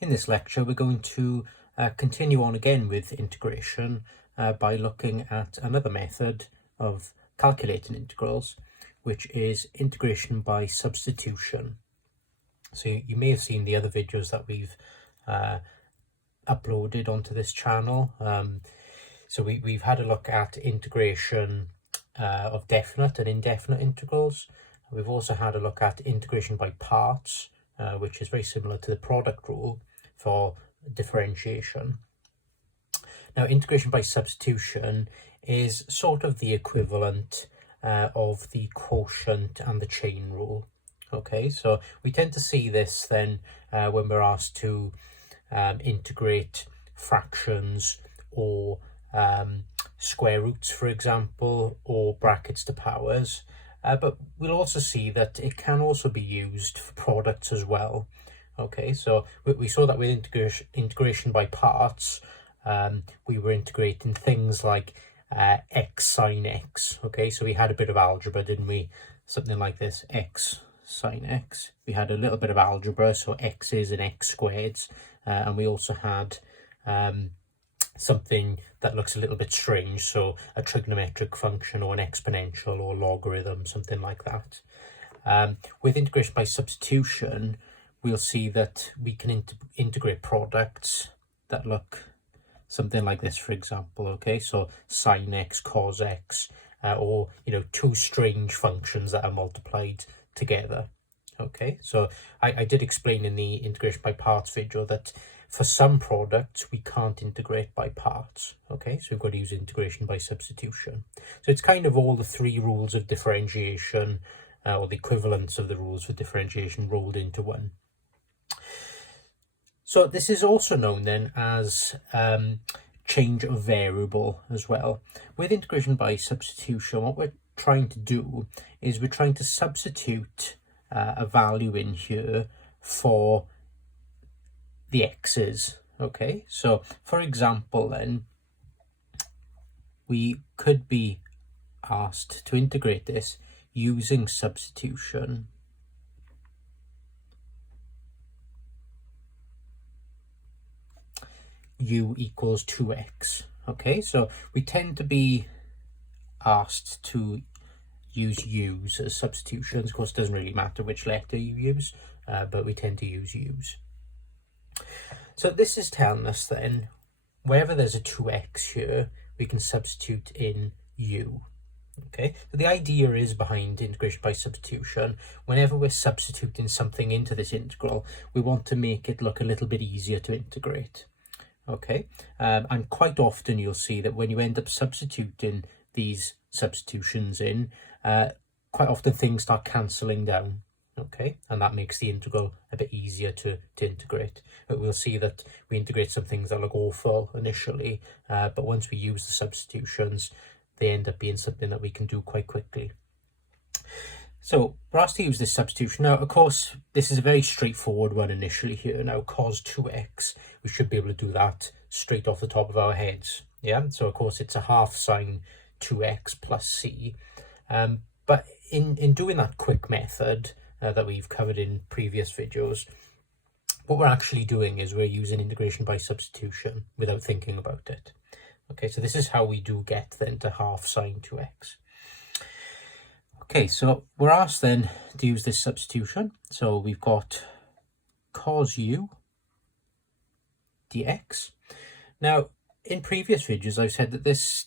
In this lecture, we're going to continue on again with integration by looking at another method of calculating integrals, which is integration by substitution. So you may have seen the other videos that we've uploaded onto this channel. So we've had a look at integration of definite and indefinite integrals. We've also had a look at integration by parts, which is very similar to the product rule for differentiation. Now, integration by substitution is sort of the equivalent of the quotient and the chain rule. Okay, so we tend to see this then when we're asked to integrate fractions or square roots, for example, or brackets to powers. But we'll also see that it can also be used for products as well. Okay, so we saw that with integration by parts, we were integrating things like x sine x. Okay, so we had a bit of algebra, didn't we? Something like this, x sine x. We had a little bit of algebra, so x's and x squareds, and we also had something that looks a little bit strange, so a trigonometric function or an exponential or logarithm, something like that. With integration by substitution, we'll see that we can integrate products that look something like this, for example. Okay, so sine x, cos x, or two strange functions that are multiplied together. Okay, so I did explain in the integration by parts video that for some products we can't integrate by parts. Okay, so we've got to use integration by substitution. So it's kind of all the three rules of differentiation, or the equivalents of the rules for differentiation rolled into one. So this is also known then as change of variable as well. With integration by substitution, what we're trying to do is we're trying to substitute a value in here for the x's. Okay, so for example then, we could be asked to integrate this using substitution. U equals 2x. Okay, so we tend to be asked to use u's as substitutions. Of course, it doesn't really matter which letter you use, but we tend to use u's. So this is telling us then, wherever there's a 2x here, we can substitute in u. Okay, so the idea is behind integration by substitution, whenever we're substituting something into this integral, we want to make it look a little bit easier to integrate. Okay, and quite often you'll see that when you end up substituting these substitutions in, quite often things start cancelling down. Okay, and that makes the integral a bit easier to integrate. But we'll see that we integrate some things that look awful initially, but once we use the substitutions, they end up being something that we can do quite quickly. So we're asked to use this substitution. Now, of course, this is a very straightforward one initially here. Now, cos 2x, we should be able to do that straight off the top of our heads. Yeah, so of course it's a half sine 2x plus c. But in doing that quick method that we've covered in previous videos, what we're actually doing is we're using integration by substitution without thinking about it. Okay, so this is how we do get then to half sine 2x. Okay, so we're asked then to use this substitution. So we've got cos u dx. Now, in previous videos, I've said that this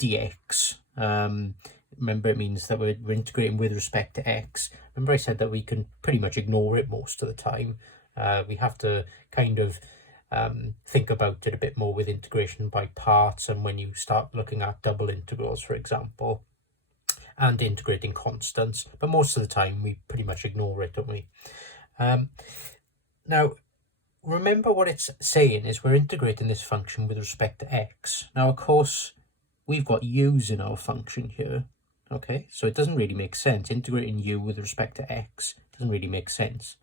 dx, remember, it means that we're integrating with respect to x. Remember I said that we can pretty much ignore it most of the time. We have to kind of think about it a bit more with integration by parts, and when you start looking at double integrals, for example, and integrating constants, but most of the time we pretty much ignore it, don't we? Now, remember what it's saying is we're integrating this function with respect to x. Now, of course, we've got u's in our function here. Okay, so it doesn't really make sense. Integrating u with respect to x doesn't really make sense.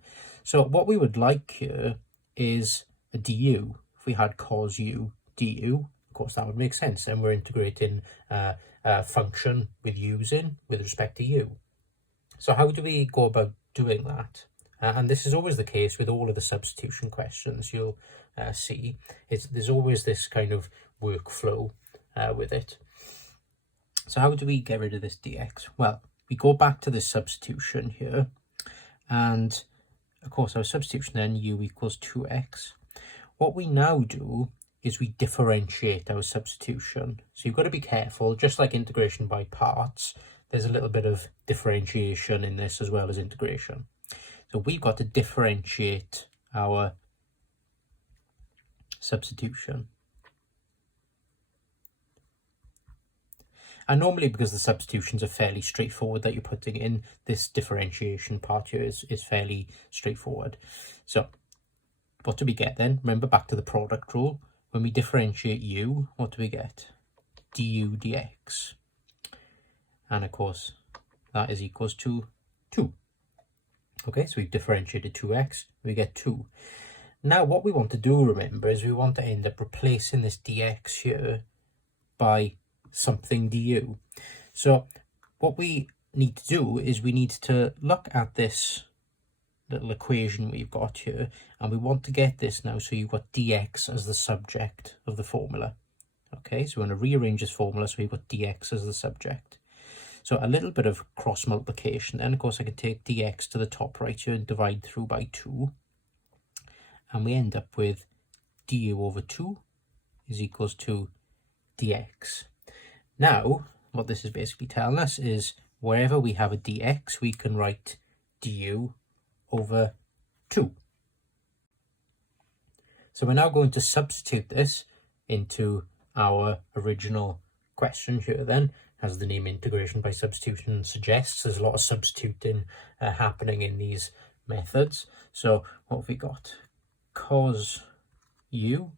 So what we would like here is a du. If we had cos u du, of course that would make sense, and we're integrating function with u's in with respect to u. So how do we go about doing that? And this is always the case with all of the substitution questions. You'll see there's always this kind of workflow with it. So how do we get rid of this dx? Well, we go back to this substitution here, and of course our substitution then, u equals 2x. What we now do is we differentiate our substitution. So you've got to be careful, just like integration by parts, there's a little bit of differentiation in this as well as integration. So we've got to differentiate our substitution. And normally, because the substitutions are fairly straightforward that you're putting in, this differentiation part here is fairly straightforward. So what do we get then? Remember, back to the product rule. When we differentiate u, what do we get? Du dx. And of course, that is equals to 2. Okay, so we've differentiated 2x, we get 2. Now what we want to do, remember, is we want to end up replacing this dx here by something du. So what we need to do is we need to look at this little equation we've got here, and we want to get this now so you've got dx as the subject of the formula. Okay, so we want to rearrange this formula so we've got dx as the subject. So a little bit of cross multiplication, then of course I can take dx to the top right here and divide through by 2, and we end up with du over 2 is equals to dx. Now what this is basically telling us is wherever we have a dx, we can write du over 2. So we're now going to substitute this into our original question here then. As the name integration by substitution suggests, there's a lot of substituting happening in these methods. So what have we got? Cos u,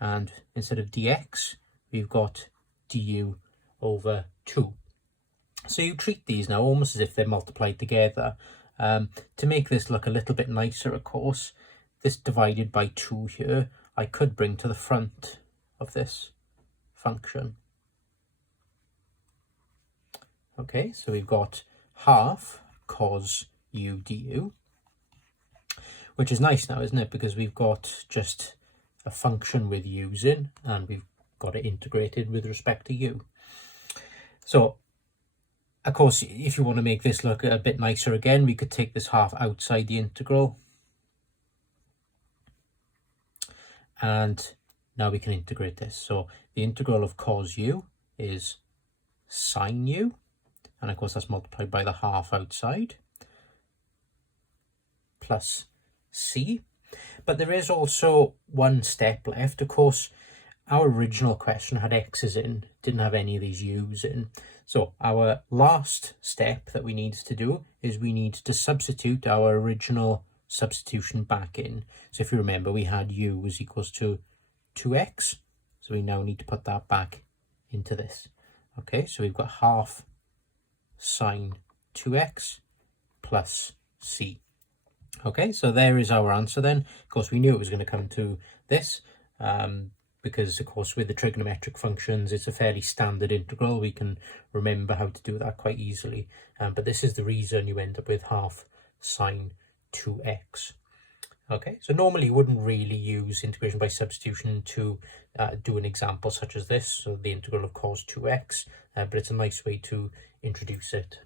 and instead of dx, we've got du over 2. So you treat these now almost as if they're multiplied together. To make this look a little bit nicer, of course, this divided by 2 here, I could bring to the front of this function. Okay, so we've got half cos u du, which is nice now, isn't it? Because we've got just a function with u's in, and we've got it integrated with respect to u. So, of course, if you want to make this look a bit nicer again, we could take this half outside the integral. And now we can integrate this. So the integral of cos u is sine u. And of course that's multiplied by the half outside, plus c. But there is also one step left. Of course, our original question had x's in, didn't have any of these u's in. So our last step that we need to do is we need to substitute our original substitution back in. So if you remember, we had u was equals to 2x. So we now need to put that back into this. Okay, so we've got half sine 2x plus c. Okay, so there is our answer then. Of course, we knew it was going to come to this because, of course, with the trigonometric functions, it's a fairly standard integral. We can remember how to do that quite easily. But this is the reason you end up with half sine 2x. Okay, so normally you wouldn't really use integration by substitution to do an example such as this, so the integral of cos 2x, but it's a nice way to introduce it.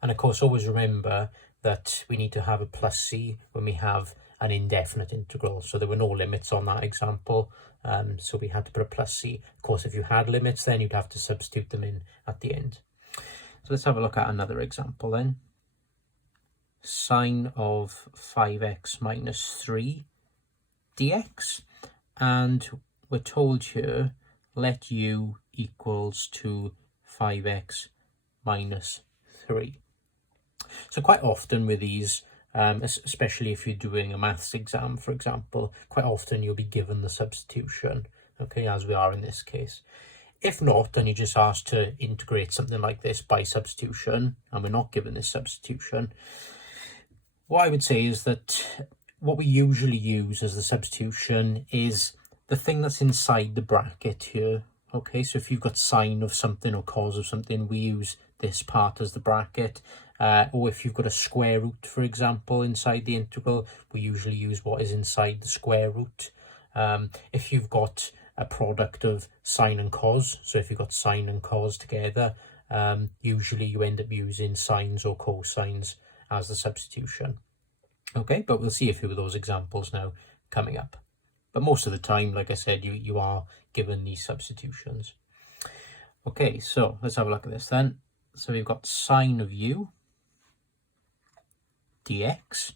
And of course, always remember that we need to have a plus c when we have an indefinite integral. So there were no limits on that example, so we had to put a plus c. Of course, if you had limits, then you'd have to substitute them in at the end. So let's have a look at another example then. Sine of 5x minus 3 dx, and we're told here let u equals to 5x minus 3. So quite often with these, especially if you're doing a maths exam, for example, quite often you'll be given the substitution, okay, as we are in this case. If not, then you're just asked to integrate something like this by substitution, and we're not given this substitution. What I would say is that what we usually use as the substitution is the thing that's inside the bracket here. Okay, so if you've got sine of something or cos of something, we use this part as the bracket. Or if you've got a square root, for example, inside the integral, we usually use what is inside the square root. If you've got a product of sine and cos, so if you've got sine and cos together, usually you end up using sines or cosines as the substitution. Okay, but we'll see a few of those examples now coming up. But most of the time, like I said, you are given these substitutions. Okay, so let's have a look at this then. So we've got sine of u dx,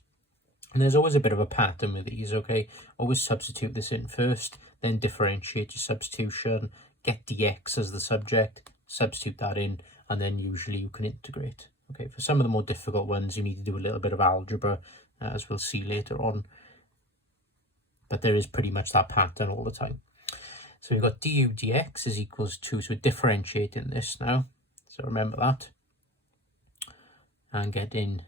and there's always a bit of a pattern with these. Okay, always substitute this in first, then differentiate your substitution, get dx as the subject, substitute that in, and then usually you can integrate. Okay, for some of the more difficult ones you need to do a little bit of algebra, as we'll see later on, but there is pretty much that pattern all the time. So we've got du dx is equals to, so we're differentiating this now, so remember that, and getting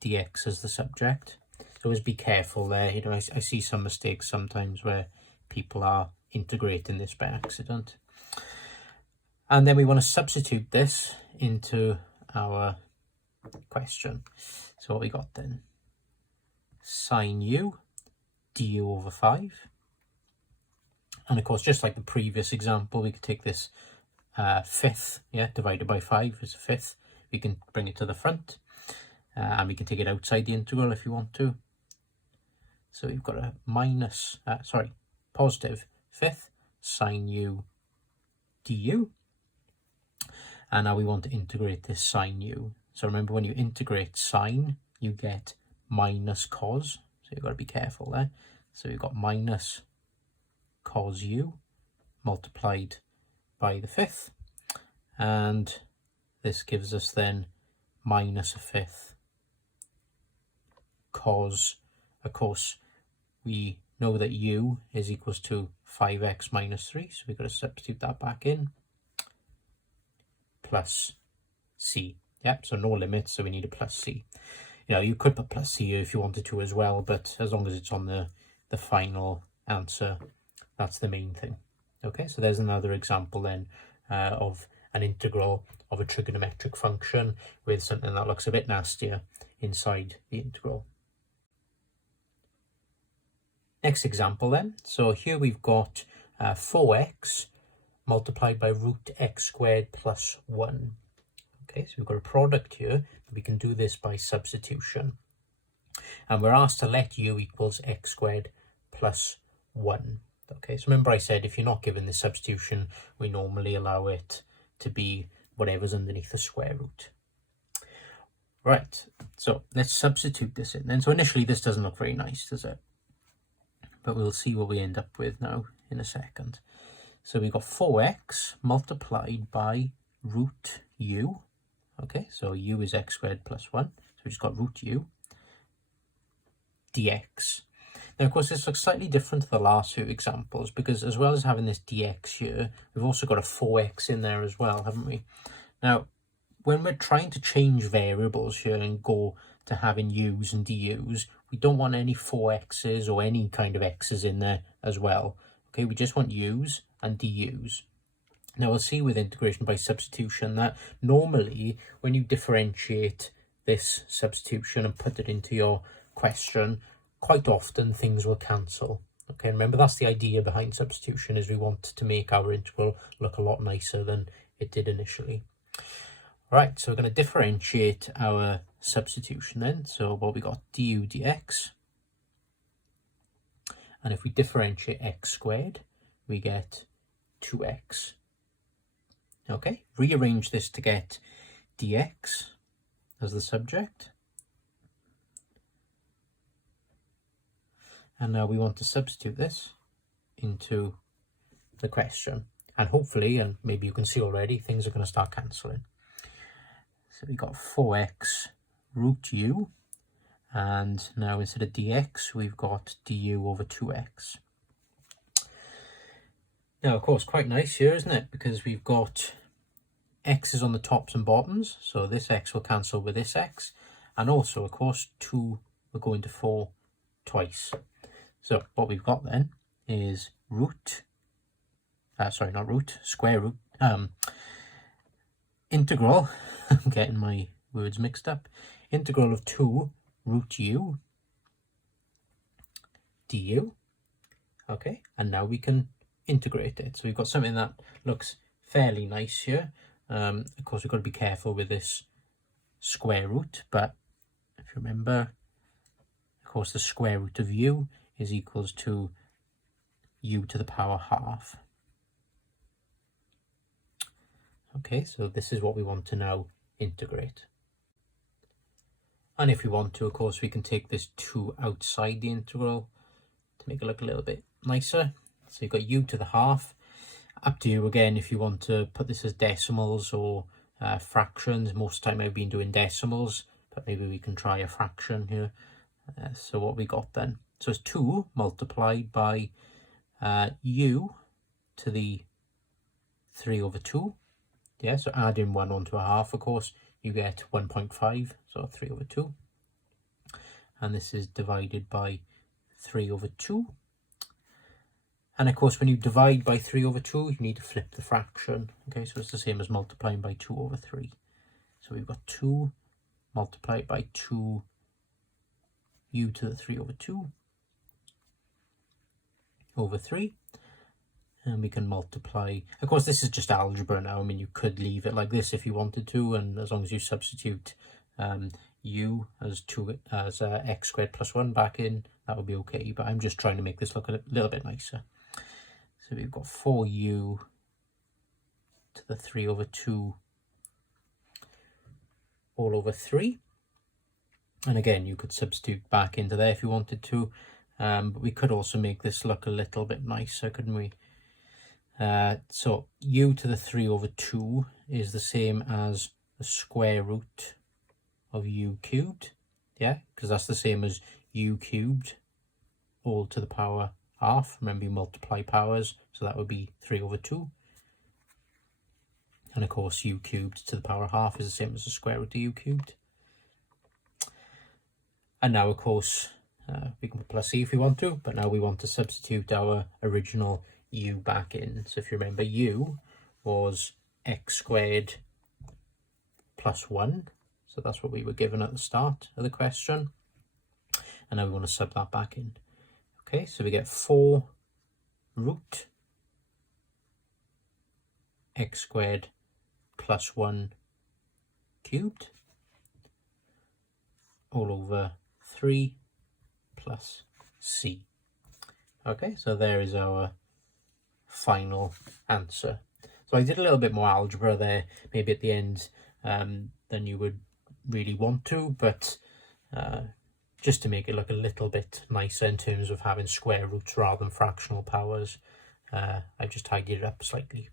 dx as the subject. Always be careful there. You know, I see some mistakes sometimes where people are integrating this by accident. And then we want to substitute this into our question. So what we got then? Sine u du over 5. And of course, just like the previous example, we could take this fifth, divided by 5 is a fifth. We can bring it to the front. And we can take it outside the integral if you want to. So we've got a positive fifth sine u du. And now we want to integrate this sine u. So remember, when you integrate sine, you get minus cos. So you've got to be careful there. So we've got minus cos u multiplied by the fifth. And this gives us then minus a fifth cos. Of course, we know that u is equals to 5x minus 3, so we've got to substitute that back in, plus c. Yep, so no limits, so we need a plus c. You know, you could put plus c here if you wanted to as well, but as long as it's on the final answer, that's the main thing. Okay, so there's another example then of an integral of a trigonometric function with something that looks a bit nastier inside the integral. Next example then, so here we've got 4x multiplied by root x squared plus 1. Okay, so we've got a product here, but we can do this by substitution. And we're asked to let u equals x squared plus 1. Okay, so remember I said if you're not given this substitution, we normally allow it to be whatever's underneath the square root. Right, so let's substitute this in then. So initially this doesn't look very nice, does it? But we'll see what we end up with now in a second. So we've got 4x multiplied by root u. Okay, so u is x squared plus 1. So we just got root u dx. Now, of course, this looks slightly different to the last few examples because as well as having this dx here, we've also got a 4x in there as well, haven't we? Now, when we're trying to change variables here and go to having u's and du's, we don't want any 4x's or any kind of x's in there as well. Okay, we just want u's and du's. Now, we'll see with integration by substitution that normally when you differentiate this substitution and put it into your question, quite often things will cancel. Okay, remember that's the idea behind substitution, is we want to make our integral look a lot nicer than it did initially. Right, so we're going to differentiate our substitution then. So what we got, du dx. And if we differentiate x squared, we get 2x. Okay, rearrange this to get dx as the subject. And now we want to substitute this into the question. And hopefully, and maybe you can see already, things are going to start cancelling. So we got 4x root u, and now instead of dx, we've got du over 2x. Now, of course, quite nice here, isn't it? Because we've got x's on the tops and bottoms, so this x will cancel with this x, and also, of course, 2 will go into 4 twice. So what we've got then is square root, integral, I'm getting my words mixed up, integral of 2 root u du. Okay, and now we can integrate it. So we've got something that looks fairly nice here. Of course, we've got to be careful with this square root, but if you remember, of course, the square root of u is equals to u to the power half. Okay, so this is what we want to now integrate. And if we want to, of course, we can take this 2 outside the integral to make it look a little bit nicer. So you've got u to the half. Up to you again if you want to put this as decimals or fractions. Most of the time I've been doing decimals, but maybe we can try a fraction here. So what we got then? So it's 2 multiplied by u to the 3 over 2. Yeah, so adding 1 onto a half, of course, you get 1.5, so 3 over 2. And this is divided by 3 over 2. And of course, when you divide by 3 over 2, you need to flip the fraction. Okay, so it's the same as multiplying by 2 over 3. So we've got 2 multiplied by 2 u to the 3 over 2 over 3. And we can multiply. Of course, this is just algebra now. I mean, you could leave it like this if you wanted to, and as long as you substitute u as x squared plus 1 back in, that would be okay. But I'm just trying to make this look a little bit nicer. So we've got 4u to the 3 over 2 all over 3. And again, you could substitute back into there if you wanted to. But we could also make this look a little bit nicer, couldn't we? So u to the 3 over 2 is the same as the square root of u cubed. Yeah, because that's the same as u cubed all to the power half. Remember, you multiply powers, so that would be 3 over 2. And of course, u cubed to the power half is the same as the square root of u cubed. And now, of course, we can put plus c if we want to, but now we want to substitute our original u back in. So if you remember, u was x squared plus 1. So that's what we were given at the start of the question. And now we want to sub that back in. Okay, so we get 4 root x squared plus 1 cubed all over 3 plus c. Okay, so there is our final answer. So I did a little bit more algebra there, maybe at the end than you would really want to, but just to make it look a little bit nicer in terms of having square roots rather than fractional powers, I just tidied it up slightly.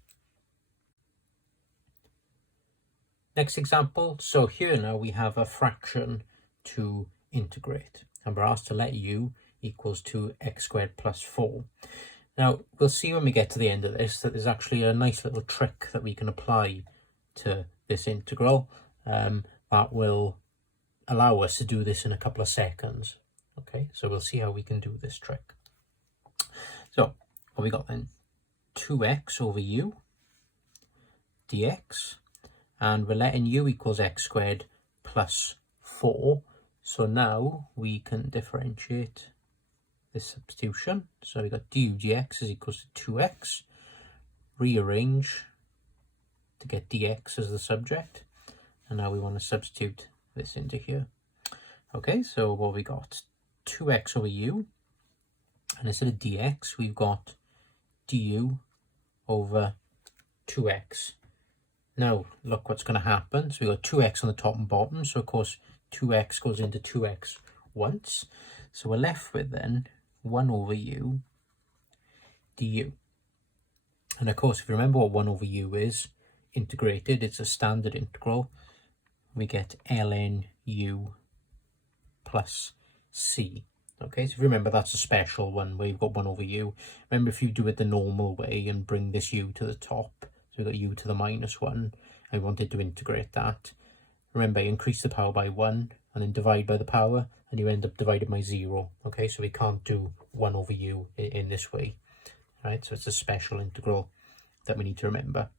Next example, so here now we have a fraction to integrate, and we're asked to let u equals to x squared plus 4. Now, we'll see when we get to the end of this that there's actually a nice little trick that we can apply to this integral that will allow us to do this in a couple of seconds. Okay, so we'll see how we can do this trick. So, what we got then? 2x over u dx, and we're letting u equals x squared plus 4. So now we can differentiate this substitution. So we got du dx is equals to 2x. Rearrange to get dx as the subject. And now we want to substitute this into here. Okay, so what we got? 2x over u. And instead of dx, we've got du over 2x. Now, look what's going to happen. So we've got 2x on the top and bottom. So, of course, 2x goes into 2x once. So we're left with then 1 over u du. And of course, if you remember what 1 over u is, integrated, it's a standard integral. We get ln u plus c. Okay, so if you remember, that's a special one where you've got 1 over u. Remember, if you do it the normal way and bring this u to the top, so we've got u to the minus 1, and we wanted to integrate that. Remember, you increase the power by 1 and then divide by the power, and you end up divided by 0. Okay, so we can't do 1 over u in this way. Right, so it's a special integral that we need to remember.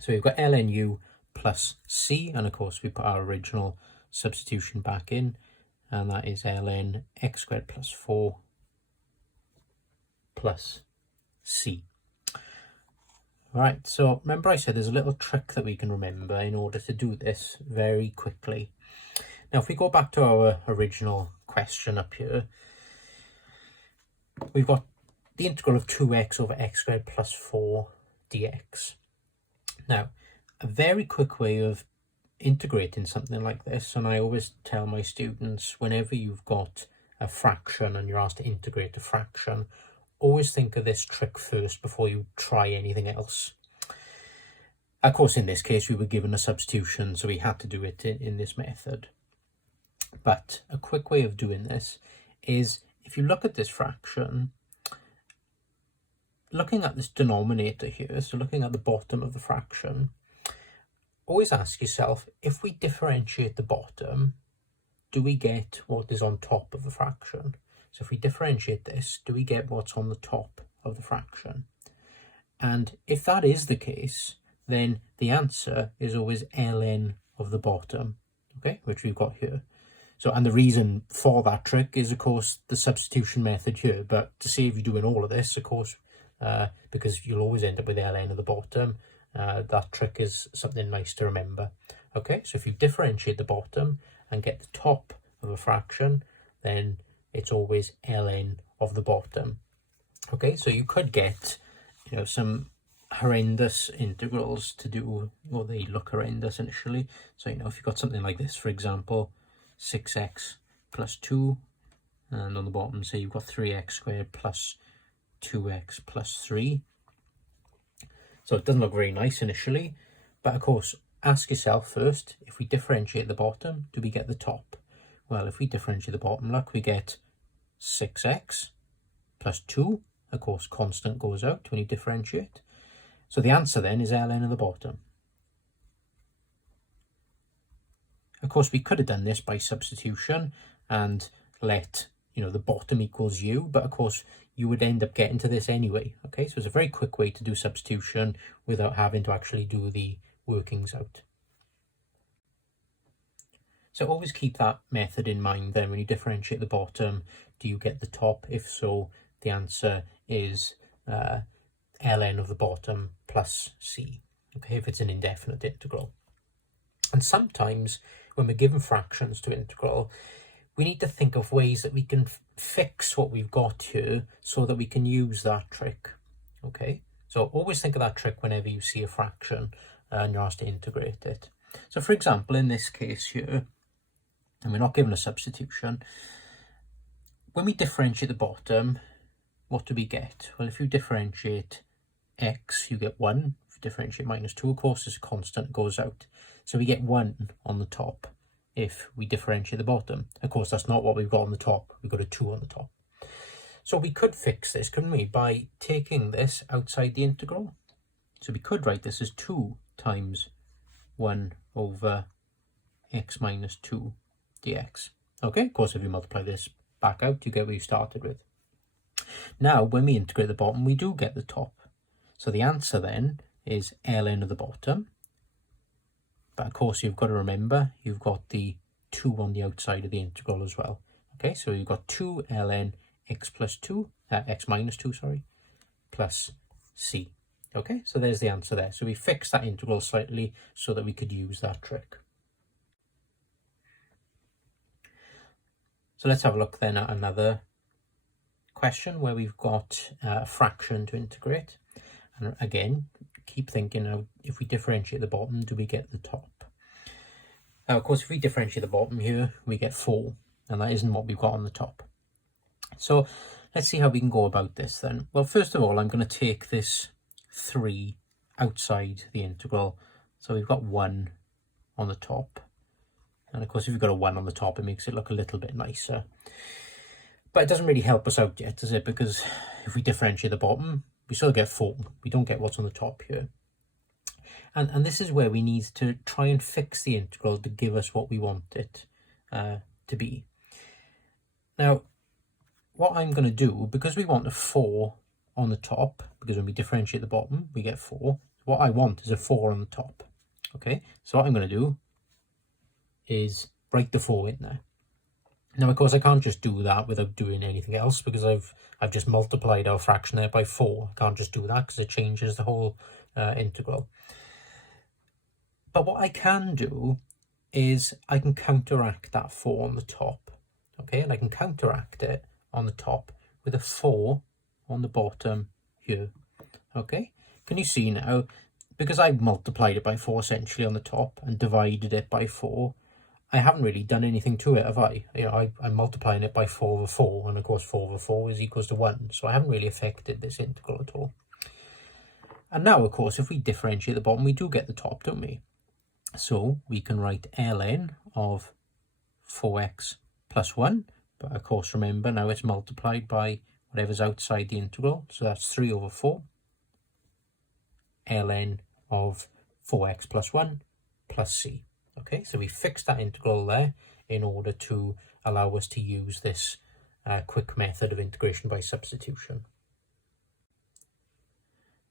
So we've got ln u plus c, and of course we put our original substitution back in, and that is ln x squared plus 4 plus c. Right, so remember I said there's a little trick that we can remember in order to do this very quickly. Now if we go back to our original question up here, we've got the integral of 2x over x squared plus 4 dx. Now, a very quick way of integrating something like this, and I always tell my students, whenever you've got a fraction and you're asked to integrate a fraction, always think of this trick first before you try anything else. Of course, in this case, we were given a substitution, so we had to do it in this method. But a quick way of doing this is, if you look at this fraction, looking at this denominator here, so looking at the bottom of the fraction, always ask yourself, if we differentiate the bottom, do we get what is on top of the fraction? So if we differentiate this, do we get what's on the top of the fraction? And if that is the case, then the answer is always ln of the bottom, okay, which we've got here. So, and the reason for that trick is, of course, the substitution method here. But to save you doing all of this, of course, because you'll always end up with ln of the bottom, that trick is something nice to remember. Okay, so if you differentiate the bottom and get the top of a fraction, then it's always ln of the bottom. Okay, so you could get, you know, some horrendous integrals to do, well, they look horrendous initially. So, you know, if you've got something like this, for example, 6x plus 2, and on the bottom, say you've got 3x squared plus 2x plus 3. So it doesn't look very nice initially, but of course, ask yourself first, if we differentiate the bottom, do we get the top? Well, if we differentiate the bottom, look, we get 6x plus 2. Of course, constant goes out when you differentiate. So the answer then is ln of the bottom. Of course, we could have done this by substitution and let, you know, the bottom equals u, but of course, you would end up getting to this anyway. Okay, so it's a very quick way to do substitution without having to actually do the workings out. So always keep that method in mind then when you differentiate the bottom. Do you get the top? If so, the answer is ln of the bottom plus c, okay, if it's an indefinite integral. And sometimes when we're given fractions to integral, we need to think of ways that we can fix what we've got here so that we can use that trick. Okay, so always think of that trick whenever you see a fraction and you're asked to integrate it. So for example, in this case here, and we're not given a substitution, when we differentiate the bottom, what do we get? Well, if you differentiate x, you get 1. If you differentiate minus 2, of course, this constant goes out. So we get 1 on the top if we differentiate the bottom. Of course, that's not what we've got on the top. We've got a 2 on the top. So we could fix this, couldn't we, by taking this outside the integral? So we could write this as 2 times 1 over x minus 2 dx. Okay, of course, if you multiply this back out, you get what you started with. Now, when we integrate the bottom, we do get the top. So the answer then is ln of the bottom. But of course, you've got to remember, you've got the 2 on the outside of the integral as well. Okay, so you've got 2 ln x plus 2, x minus 2, sorry, plus c. Okay, so there's the answer there. So we fixed that integral slightly so that we could use that trick. So let's have a look then at another question where we've got a fraction to integrate. And again, keep thinking, now, if we differentiate the bottom, do we get the top? Now, of course, if we differentiate the bottom here, we get 4, and that isn't what we've got on the top. So let's see how we can go about this then. Well, first of all, I'm going to take this 3 outside the integral. So we've got 1 on the top. And of course, if you've got a 1 on the top, it makes it look a little bit nicer. But it doesn't really help us out yet, does it? Because if we differentiate the bottom, we still get 4. We don't get what's on the top here. And this is where we need to try and fix the integral to give us what we want it to be. Now, what I'm going to do, because we want a 4 on the top, because when we differentiate the bottom, we get 4. What I want is a 4 on the top. Okay, so what I'm going to do is write the 4 in there. Now, of course, I can't just do that without doing anything else, because I've just multiplied our fraction there by 4. I can't just do that because it changes the whole integral. But what I can do is I can counteract that 4 on the top. Okay, and I can counteract it on the top with a 4 on the bottom here. Okay, can you see now, because I've multiplied it by 4 essentially on the top and divided it by 4, I haven't really done anything to it, have I? You know, I'm multiplying it by 4 over 4, and of course 4 over 4 is equals to 1, so I haven't really affected this integral at all. And now, of course, if we differentiate the bottom, we do get the top, don't we? So we can write ln of 4x plus 1, but of course remember now it's multiplied by whatever's outside the integral, so that's 3 over 4, ln of 4x plus 1 plus c. Okay, so we fixed that integral there in order to allow us to use this quick method of integration by substitution.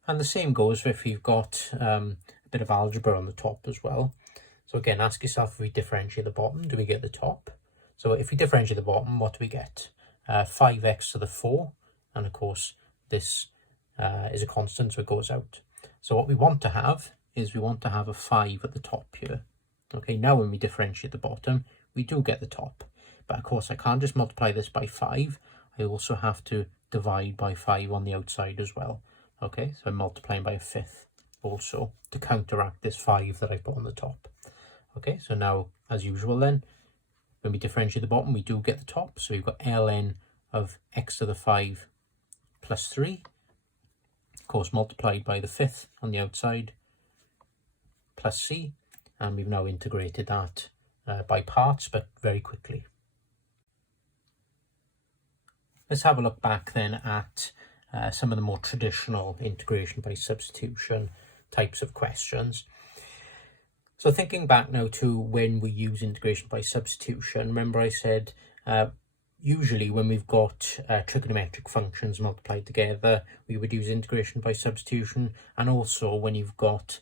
And the same goes if you've got a bit of algebra on the top as well. So again, ask yourself, if we differentiate the bottom, do we get the top? So if we differentiate the bottom, what do we get? 5x to the 4, and of course this is a constant, so it goes out. So what we want to have is we want to have a 5 at the top here. Okay, now when we differentiate the bottom, we do get the top. But of course I can't just multiply this by 5, I also have to divide by 5 on the outside as well. Okay, so I'm multiplying by a 5th also to counteract this 5 that I put on the top. Okay, so now as usual then, when we differentiate the bottom, we do get the top. So we've got ln of x to the 5 plus 3, of course multiplied by the 5th on the outside, plus c. And we've now integrated that by parts, but very quickly. Let's have a look back then at some of the more traditional integration by substitution types of questions. So thinking back now to when we use integration by substitution, remember I said usually when we've got trigonometric functions multiplied together, we would use integration by substitution, and also when you've got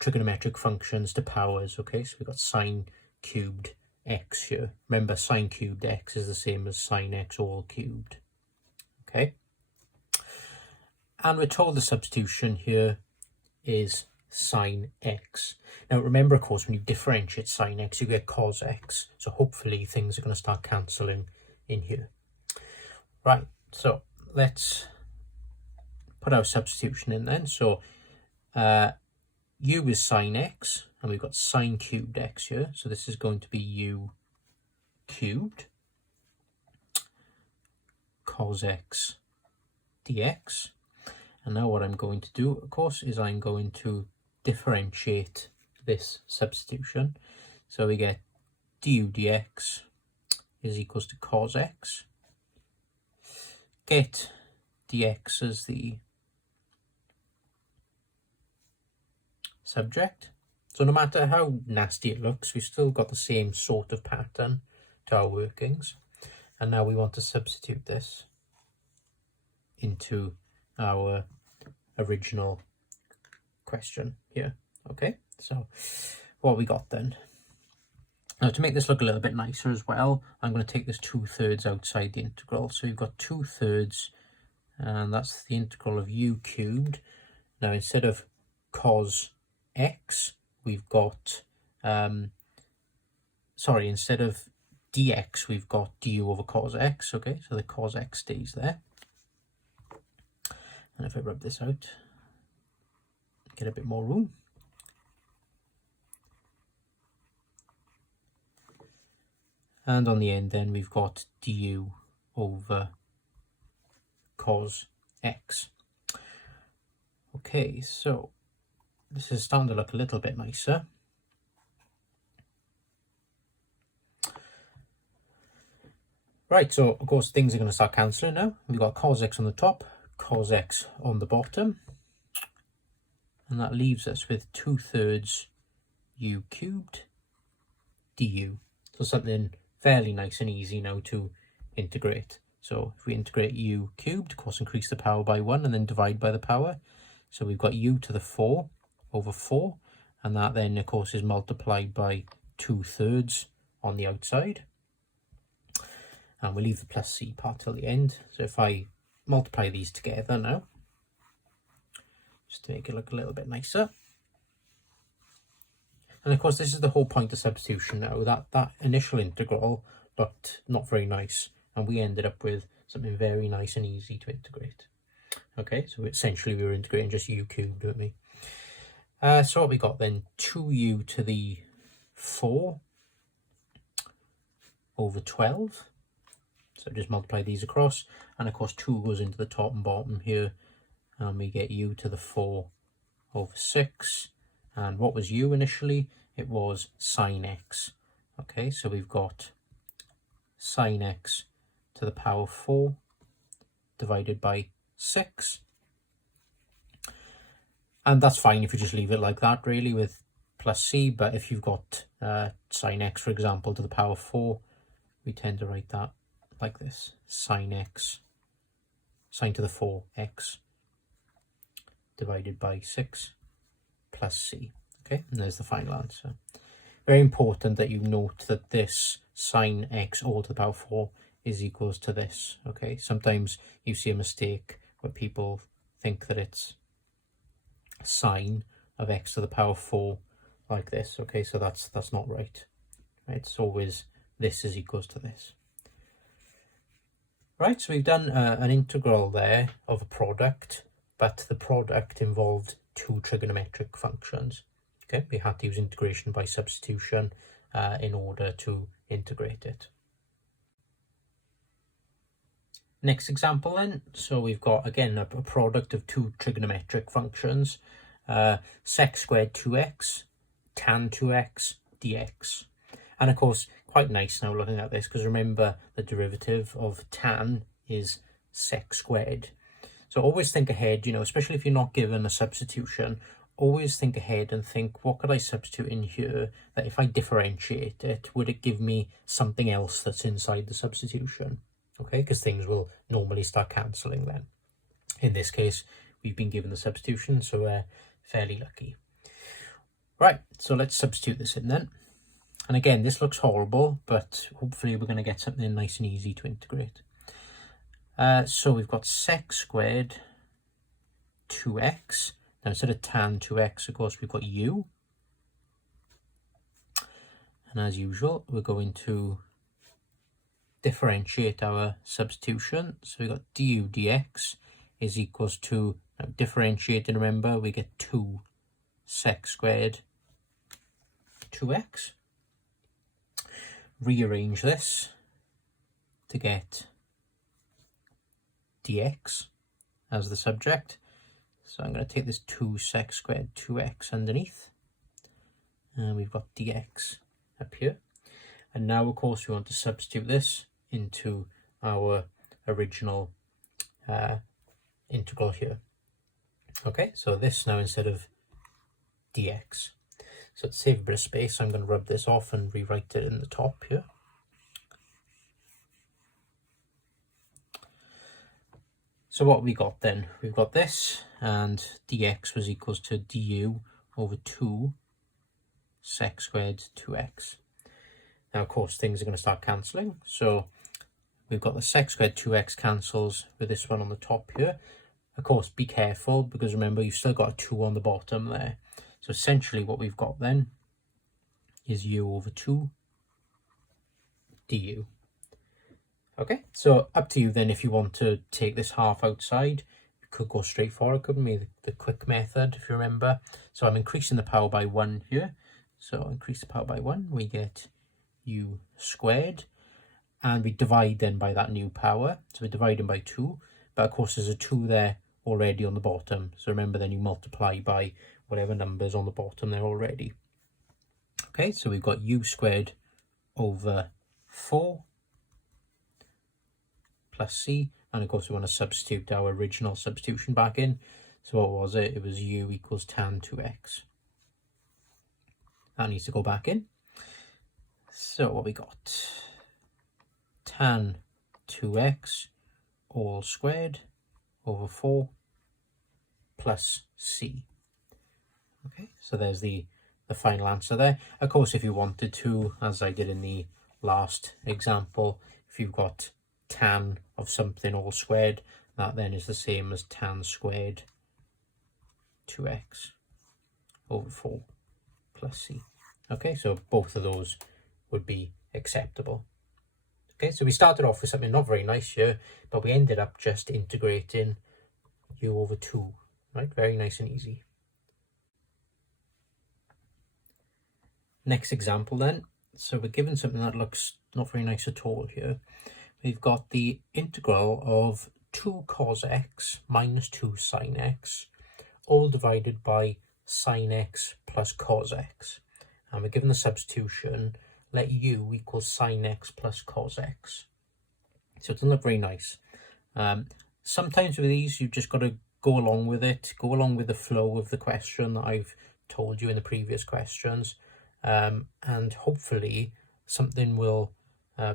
trigonometric functions to powers. Okay, so we've got sine cubed x here. Remember, sine cubed x is the same as sine x all cubed. Okay, and we're told the substitution here is sine x. Now remember, of course, when you differentiate sine x, you get cos x, so hopefully things are going to start cancelling in here. Right, so let's put our substitution in then. So u is sine x, and we've got sine cubed x here, so this is going to be u cubed cos x dx. And now what I'm going to do, of course, is I'm going to differentiate this substitution. So we get du dx is equals to cos x. Get dx as the subject. So no matter how nasty it looks, we've still got the same sort of pattern to our workings. And now we want to substitute this into our original question here. Okay, so what we got then? Now to make this look a little bit nicer as well, I'm going to take this 2/3 outside the integral. So we've got 2/3, and that's the integral of u cubed. Now instead of cos x, we've got instead of dx, we've got du over cos x. Okay, so the cos x stays there. And if I rub this out, get a bit more room. And on the end then we've got du over cos x. Okay, so this is starting to look a little bit nicer. Right, so of course things are going to start cancelling now. We've got cos x on the top, cos x on the bottom, and that leaves us with 2/3 u cubed du. So something fairly nice and easy now to integrate. So if we integrate u cubed, of course increase the power by 1 and then divide by the power. So we've got u to the 4 over 4, and that then of course is multiplied by 2/3 on the outside, and we'll leave the plus c part till the end. So if I multiply these together now, just to make it look a little bit nicer, and of course this is the whole point of substitution now, that initial integral looked not very nice, and we ended up with something very nice and easy to integrate. Okay, so essentially we were integrating just u cubed, weren't we? So what we got then, 2u to the 4 over 12. So just multiply these across, and of course 2 goes into the top and bottom here, and we get u to the 4 over 6. And what was u initially? It was sine x. Okay, so we've got sine x to the power 4 divided by 6. And that's fine if you just leave it like that, really, with plus c. But if you've got sine x, for example, to the power 4, we tend to write that like this: sine x, sine to the 4x divided by 6 plus c. Okay, and there's the final answer. Very important that you note that this sine x all to the power 4 is equals to this. Okay, sometimes you see a mistake where people think that it's sine of x to the power 4 like this. Okay, so that's not right. Right, it's always this is equals to this. Right, so we've done an integral there of a product, but the product involved two trigonometric functions. Okay, we had to use integration by substitution in order to integrate it. Next example then, so we've got again a product of two trigonometric functions, sec squared 2x, tan 2x, dx. And of course, quite nice now looking at this, because remember the derivative of tan is sec squared. So always think ahead, you know, especially if you're not given a substitution, always think ahead and think, what could I substitute in here that if I differentiate it, would it give me something else that's inside the substitution? Okay, because things will normally start cancelling then. In this case, we've been given the substitution, so we're fairly lucky. Right, so let's substitute this in then. And again, this looks horrible, but hopefully we're going to get something nice and easy to integrate. So we've got sec squared 2x. Now instead of tan 2x, of course, we've got u. And as usual, we're going to differentiate our substitution. So we've got du dx is equals to, now differentiating, remember, we get 2 sec squared 2x. Rearrange this to get dx as the subject. So I'm going to take this 2 sec squared 2x underneath, and we've got dx up here. And now, of course, we want to substitute this into our original integral here. Okay, so this now instead of dx. So to save a bit of space, I'm going to rub this off and rewrite it in the top here. So what we got then? We've got this, and dx was equals to du over 2 sec squared 2x. Now, of course, things are going to start cancelling. So we've got the sec squared 2x cancels with this one on the top here. Of course, be careful, because remember, you've still got a 2 on the bottom there. So essentially what we've got then is u over 2 du. Okay, so up to you then if you want to take this half outside. You could go straight for it, couldn't we? The quick method, if you remember. So I'm increasing the power by 1 here. So increase the power by 1, we get u squared. And we divide then by that new power. So we're dividing by 2. But of course there's a 2 there already on the bottom. So remember, then you multiply by whatever numbers on the bottom there already. Okay, so we've got u squared over 4 plus c, and of course we want to substitute our original substitution back in. So what was it? It was u equals tan 2x. That needs to go back in. So what we got? Tan 2x all squared over 4 plus c. Okay, so there's the the final answer there. Of course, if you wanted to, as I did in the last example, if you've got tan of something all squared, that then is the same as tan squared 2x over 4 plus c. Okay, so both of those would be acceptable. Okay, so we started off with something not very nice here, but we ended up just integrating u over 2, right? Very nice and easy. Next example then. So we're given something that looks not very nice at all here. We've got the integral of 2 cos x minus 2 sin x, all divided by sin x plus cos x. And we're given the substitution, let u equal sin x plus cos x. So it doesn't look very nice. Sometimes with these, you've just got to go along with it, go along with the flow of the question that I've told you in the previous questions. And hopefully something will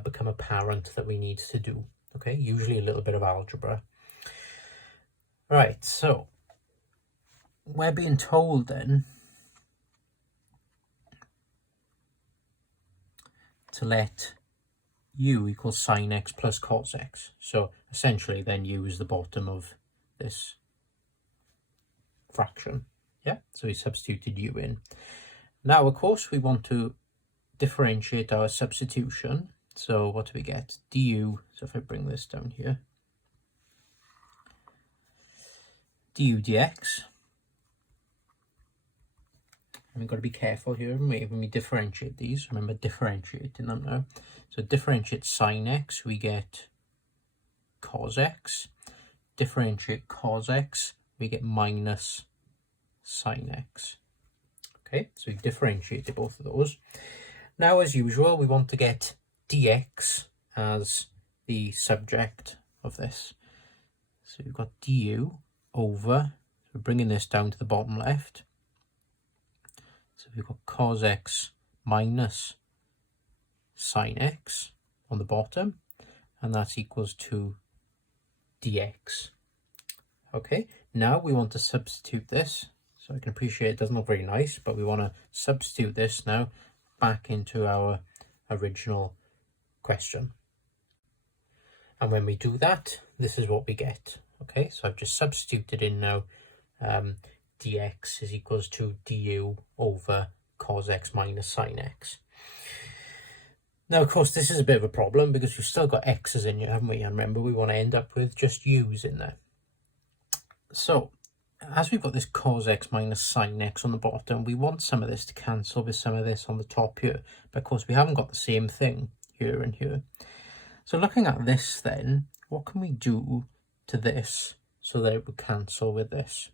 become apparent that we need to do. Okay, usually a little bit of algebra. Right, so we're being told then to let u equal sin x plus cos x. So essentially then u is the bottom of this fraction. Yeah, so we substituted u in. Now, of course, we want to differentiate our substitution. So what do we get? Du, so if I bring this down here, du dx. And we've got to be careful here when we differentiate these. Remember differentiating them now. So differentiate sin x, we get cos x. Differentiate cos x, we get minus sin x. Okay, so we've differentiated both of those. Now, as usual, we want to get dx as the subject of this. So we've got du over, so we're bringing this down to the bottom left. So we've got cos x minus sin x on the bottom, and that's equals to dx. Okay, now we want to substitute this. So I can appreciate it doesn't look very nice, but we want to substitute this now back into our original question. And when we do that, this is what we get. Okay, so I've just substituted in now dx is equals to du over cos x minus sin x. Now, of course, this is a bit of a problem because we've still got x's in here, haven't we? And remember, we want to end up with just u's in there. So as we've got this cos x minus sin x on the bottom, we want some of this to cancel with some of this on the top here. But of course, we haven't got the same thing here and here. So looking at this then, what can we do to this so that it would cancel with this?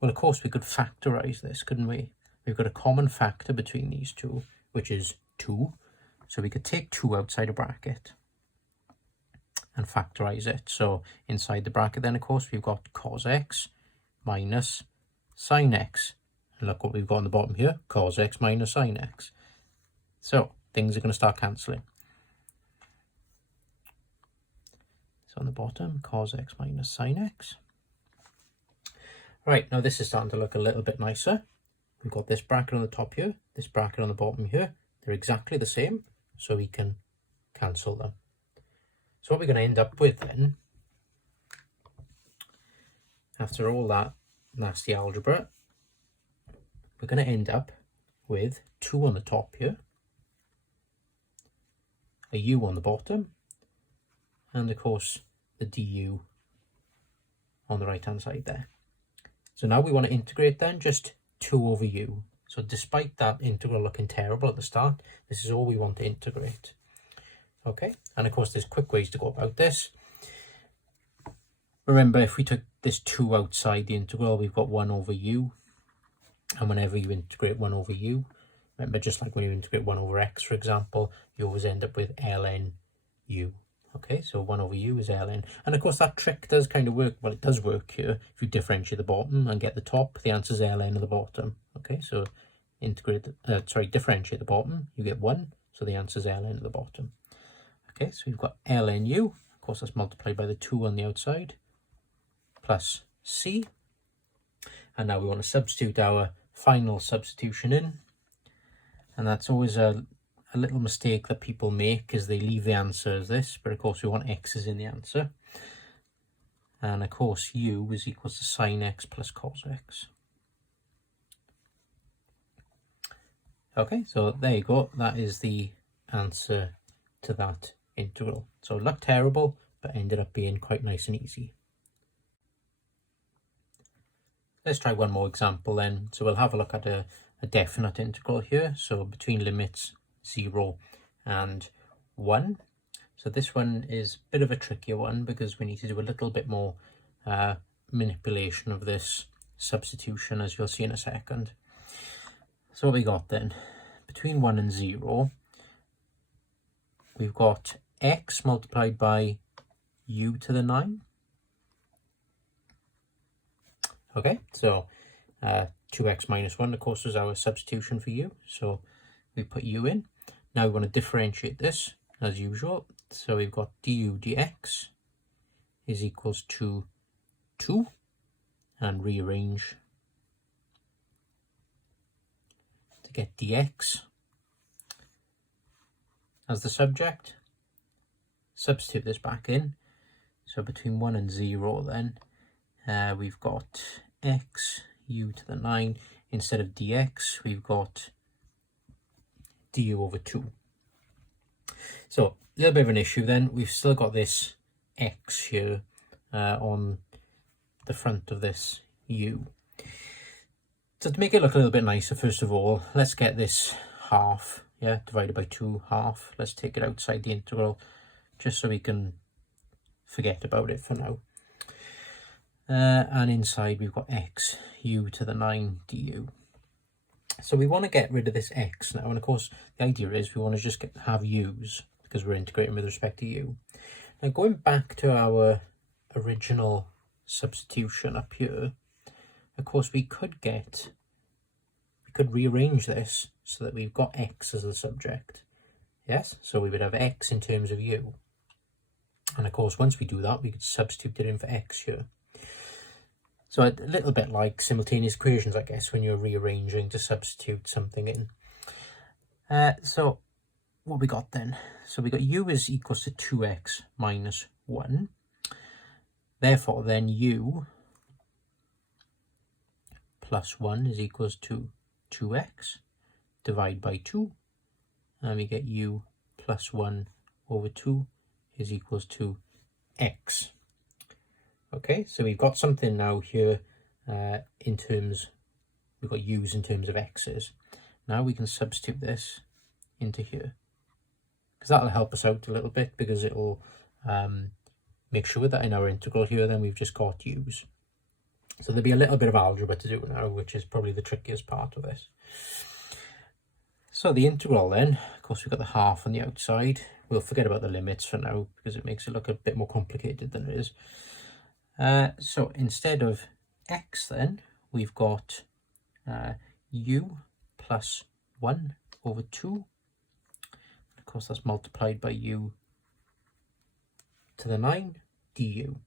Well, of course, we could factorize this, couldn't we? We've got a common factor between these two, which is 2. So we could take 2 outside a bracket and factorize it. So inside the bracket then, of course, we've got cos x minus sin x. And look what we've got on the bottom here, cos x minus sin x. So things are going to start cancelling. So on the bottom, cos x minus sin x. Right, now this is starting to look a little bit nicer. We've got this bracket on the top here, this bracket on the bottom here. They're exactly the same, so we can cancel them. So what we're going to end up with then, after all that nasty algebra, we're going to end up with 2 on the top here, a u on the bottom, and of course the du on the right hand side there. So now we want to integrate then just 2 over u. So despite that integral looking terrible at the start, this is all we want to integrate. Okay, and of course there's quick ways to go about this. Remember, if we took this 2 outside the integral, we've got 1 over u. And whenever you integrate 1 over u, remember, just like when you integrate 1 over x, for example, you always end up with ln u. Okay, so 1 over u is ln. And of course that trick does kind of work. Well, it does work here. If you differentiate the bottom and get the top, the answer is ln of the bottom. Okay, so differentiate the bottom, you get 1, so the answer is ln of the bottom. Okay, so we've got ln u, of course that's multiplied by the 2 on the outside, plus c. And now we want to substitute our final substitution in. And that's always a little mistake that people make, is they leave the answer as this, but of course we want x's in the answer. And of course u is equals to sine x plus cos x. Okay, so there you go. That is the answer to that integral. So it looked terrible, but ended up being quite nice and easy. Let's try one more example then. So we'll have a look at a definite integral here. So between limits 0 and 1. So this one is a bit of a trickier one because we need to do a little bit more manipulation of this substitution, as you'll see in a second. So what we got then? Between 1 and 0, we've got x multiplied by u to the 9. Okay, so 2x minus 1, of course, is our substitution for u. So we put u in. Now we want to differentiate this, as usual. So we've got du dx is equals to 2, and rearrange to get dx as the subject. Substitute this back in. So between 1 and 0 then, we've got x u to the 9. Instead of dx, we've got du over 2. So a little bit of an issue then. We've still got this x here on the front of this u. So to make it look a little bit nicer, first of all, let's get this half, divided by 2, half. Let's take it outside the integral, just so we can forget about it for now. And inside we've got x u to the 9 du. So we want to get rid of this x now, and of course the idea is we want to just have u's because we're integrating with respect to u. Now going back to our original substitution up here, of course we could rearrange this so that we've got x as the subject. Yes, so we would have x in terms of u. And of course once we do that, we could substitute it in for x here. So a little bit like simultaneous equations, I guess, when you're rearranging to substitute something in. So what we got then? So we got u is equals to 2x minus 1. Therefore then u plus 1 is equals to 2x. Divide by 2. And we get u plus 1 over 2 is equals to x. Okay, so we've got something now here we've got u's in terms of x's. Now we can substitute this into here, because that'll help us out a little bit, because it'll make sure that in our integral here then we've just got u's. So there'll be a little bit of algebra to do now, which is probably the trickiest part of this. So the integral then, of course we've got the half on the outside. We'll forget about the limits for now, because it makes it look a bit more complicated than it is. So instead of x then, we've got u plus 1 over 2. Of course that's multiplied by u to the 9 du.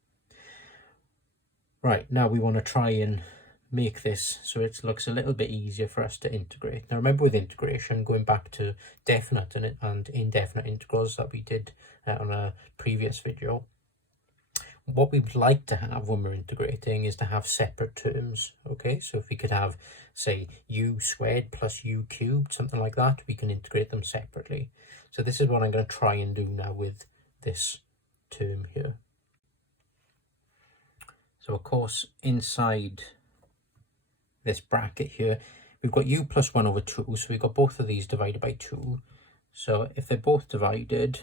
Right, now we want to try and make this so it looks a little bit easier for us to integrate. Now remember, with integration, going back to definite and indefinite integrals that we did on a previous video, what we'd like to have when we're integrating is to have separate terms. Okay, so if we could have, say, u squared plus u cubed, something like that, we can integrate them separately. So this is what I'm going to try and do now with this term here. So of course inside this bracket here we've got u plus 1 over 2, so we've got both of these divided by 2. So if they're both divided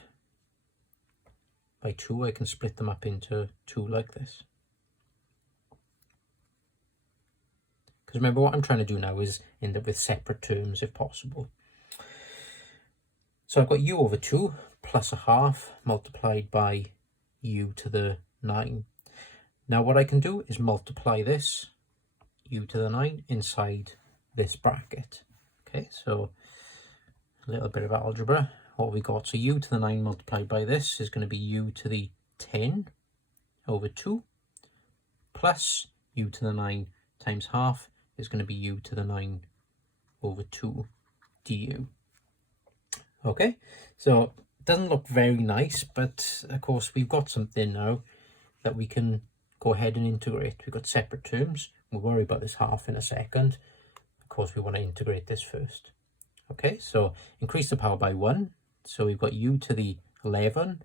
by 2, I can split them up into 2 like this. Because remember, what I'm trying to do now is end up with separate terms if possible. So I've got u over 2 plus a half multiplied by u to the 9. Now what I can do is multiply this u to the 9 inside this bracket. Okay, so a little bit of algebra. What we got, so u to the 9 multiplied by this is going to be u to the 10 over 2 plus u to the 9 times half is going to be u to the 9 over 2 du. Okay, so it doesn't look very nice, but of course we've got something now that we can go ahead and integrate. We've got separate terms. We'll worry about this half in a second. Of course, we want to integrate this first. Okay, so increase the power by 1. So we've got u to the 11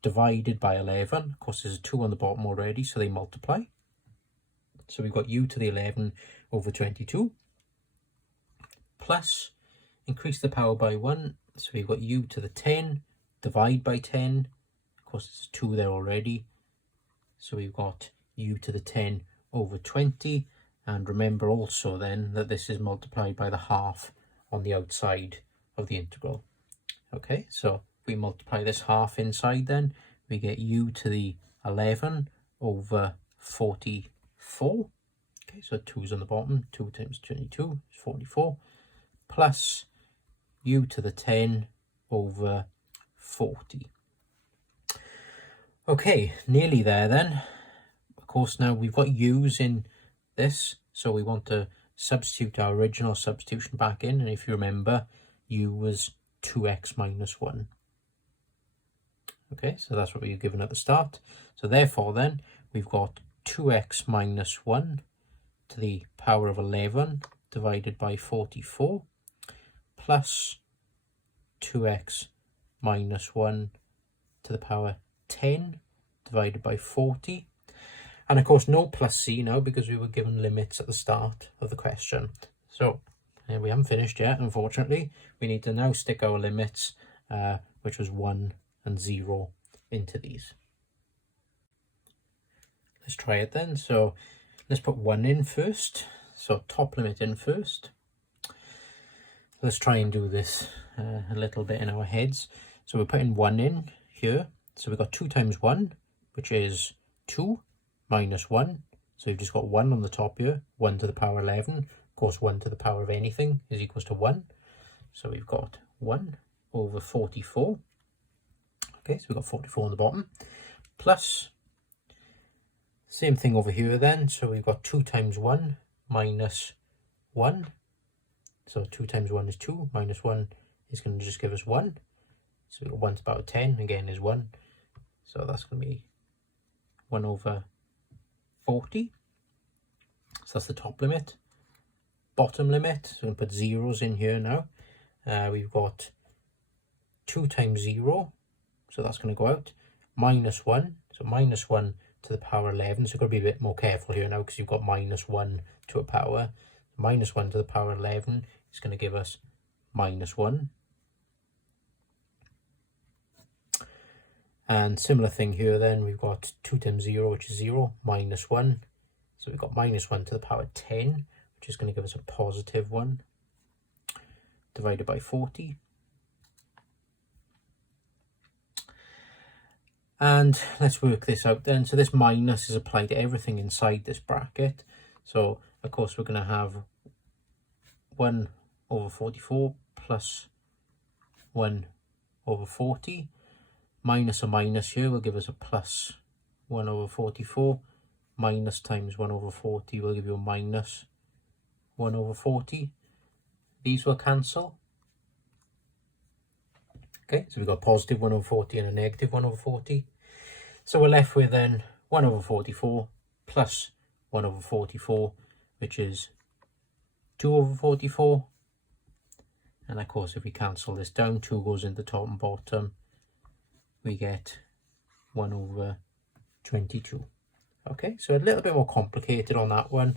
divided by 11. Of course, there's a 2 on the bottom already, so they multiply. So we've got u to the 11 over 22 plus increase the power by 1. So we've got u to the 10 divide by 10. Of course, there's a 2 there already. So we've got u to the 10 over 20. And remember also then that this is multiplied by the half on the outside of the integral. Okay, so if we multiply this half inside, then we get u to the 11 over 44. Okay, so 2's on the bottom. 2 times 22 is 44. Plus u to the 10 over 40. Okay, nearly there then. Of course, now we've got u's in this, so we want to substitute our original substitution back in. And if you remember, u was 2x minus 1. Okay, so that's what we were given at the start. So therefore then, we've got 2x minus 1 to the power of 11 divided by 44 plus 2x minus 1 to the power 10 divided by 40. And of course, no plus c now because we were given limits at the start of the question. So we haven't finished yet, unfortunately. We need to now stick our limits, which was 1 and 0, into these. Let's try it then. So let's put 1 in first. So top limit in first. Let's try and do this a little bit in our heads. So we're putting 1 in here. So we've got 2 times 1, which is 2, minus 1. So we've just got 1 on the top here, 1 to the power 11. Of course, 1 to the power of anything is equals to 1. So we've got 1 over 44. Okay, so we've got 44 on the bottom. Plus, same thing over here then. So we've got 2 times 1 minus 1. So 2 times 1 is 2, minus 1 is going to just give us 1. So we've got 1 to the power 10, again, is 1. So that's going to be 1 over 40. So that's the top limit. Bottom limit, so we're going to put zeros in here now. We've got 2 times 0, so that's going to go out. Minus 1, so minus 1 to the power 11. So you've got to be a bit more careful here now because you've got minus 1 to a power. Minus 1 to the power 11 is going to give us minus 1. And similar thing here then, we've got 2 times 0, which is 0, minus 1. So we've got minus 1 to the power 10, which is going to give us a positive 1, divided by 40. And let's work this out then. So this minus is applied to everything inside this bracket. So of course we're going to have 1 over 44 plus 1 over 40. Minus a minus here will give us a plus 1 over 44. Minus times 1 over 40 will give you a minus 1 over 40. These will cancel. Okay, so we've got a positive 1 over 40 and a negative 1 over 40. So we're left with then 1 over 44 plus 1 over 44, which is 2 over 44. And of course, if we cancel this down, 2 goes in the top and bottom. We get 1 over 22. Okay, so a little bit more complicated on that one.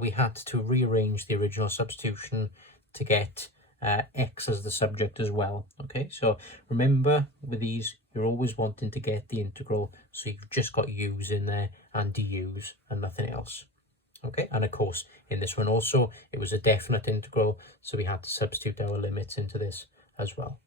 We had to rearrange the original substitution to get x as the subject as well. Okay, so remember with these, you're always wanting to get the integral, so you've just got u's in there and du's and nothing else. Okay, and of course in this one also, it was a definite integral, so we had to substitute our limits into this as well.